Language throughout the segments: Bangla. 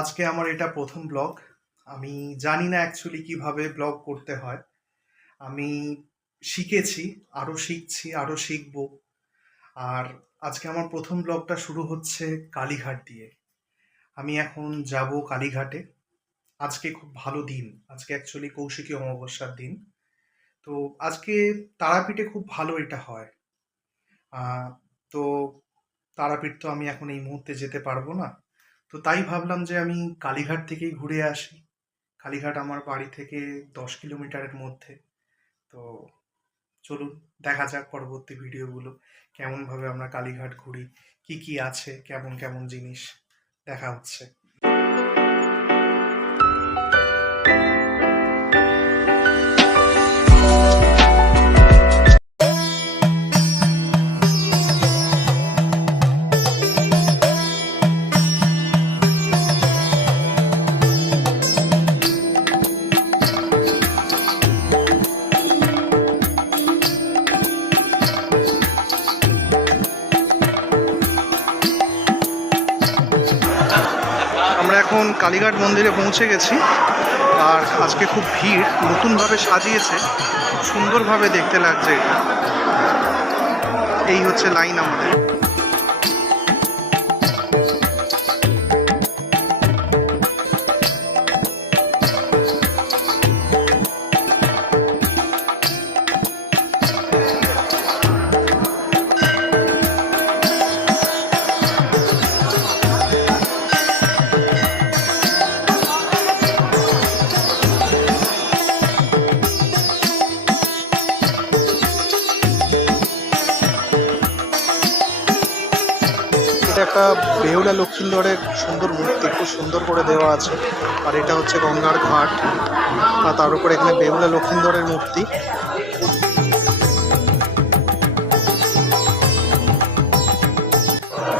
আজকে আমার এটা প্রথম ব্লগ। আমি জানি না অ্যাকচুয়ালি কিভাবে ব্লগ করতে হয়। আমি শিখেছি, আরও শিখছি, আরও শিখবো। আর আজকে আমার প্রথম ব্লগটা শুরু হচ্ছে কালীঘাট দিয়ে। আমি এখন যাব কালীঘাটে। আজকে খুব ভালো দিন। আজকে অ্যাকচুয়ালি কৌশিকী অমাবস্যার দিন। তো আজকে তারাপীঠে খুব ভালো এটা হয়। আহ, তো তারাপীঠ তো আমি এখন এই মুহূর্তে যেতে পারবো না। তো তাই ভাবলাম যে আমি কালীঘাট থেকেই ঘুরে আসি। কালীঘাট আমার বাড়ি থেকে 10 কিলোমিটারের মধ্যে। তো চলুন দেখা যাক পরবর্তী ভিডিওগুলো কেমনভাবে আমরা কালীঘাট ঘুরি, কি কি আছে, কেমন কেমন জিনিস দেখা হচ্ছে। আমরা এখন কালীঘাট মন্দিরে পৌঁছে গেছি। আর আজকে খুব ভিড়, নতুনভাবে সাজিয়েছে, সুন্দরভাবে দেখতে লাগছে এটা। এই হচ্ছে লাইন আমাদের। এটা একটা বেহুলা লক্ষিন্দরের সুন্দর মূর্তি, খুব সুন্দর করে দেওয়া আছে। আর এটা হচ্ছে গঙ্গার ঘাট, আর তার উপরে এখানে বেহুলা লক্ষিন্দরের মূর্তি।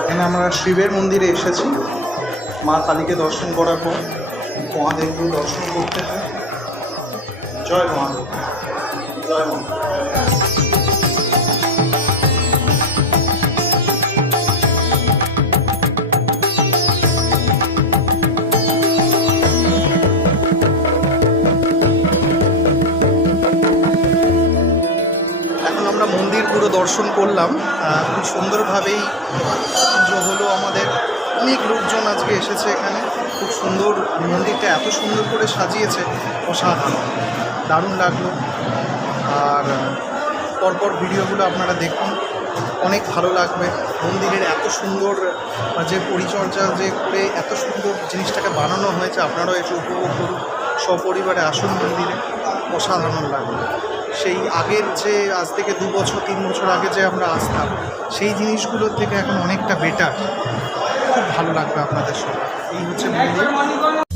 এখানে আমরা শিবের মন্দিরে এসেছি। মা কালীকে দর্শন করার পর মহাদেবকে দর্শন করতে হয়। জয় মহাদেব, জয় মহাদেব। এখন আমরা মন্দির পুরো দর্শন করলাম। খুব সুন্দরভাবেই পুজো হলো আমাদের। অনেক লোকজন আজকে এসেছে এখানে। খুব সুন্দর, মন্দিরটা এত সুন্দর করে সাজিয়েছে, অসাধারণ, দারুণ লাগলো। আর পরপর ভিডিওগুলো আপনারা দেখুন, অনেক ভালো লাগবে। মন্দিরের এত সুন্দর যে পরিচর্যা যে করে এত সুন্দর জিনিসটাকে বানানো হয়েছে, আপনারাও একটু উপভোগ করুন, সপরিবারে আসুন মন্দিরে, অসাধারণ লাগবে। সেই আগের যে আজ থেকে 2 বছর 3 বছর আগে যে আমরা আসতাম, সেই জিনিসগুলোর থেকে এখন অনেকটা বেটার। খুব ভালো লাগবে আপনাদের সঙ্গে। এই হচ্ছে মন্দির।